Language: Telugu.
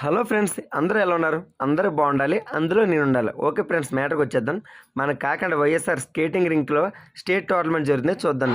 హలో ఫ్రెండ్స్, అందరూ ఎలా ఉన్నారు? అందరూ బాగుండాలి, అందులో నేను ఉండాలి. ఓకే ఫ్రెండ్స్, మ్యాటర్కి వచ్చేద్దాం. మన కాకినాడ వైఎస్ఆర్ స్కేటింగ్ రింక్లో స్టేట్ టోర్నమెంట్ జరుగుతుంది, చూద్దాం.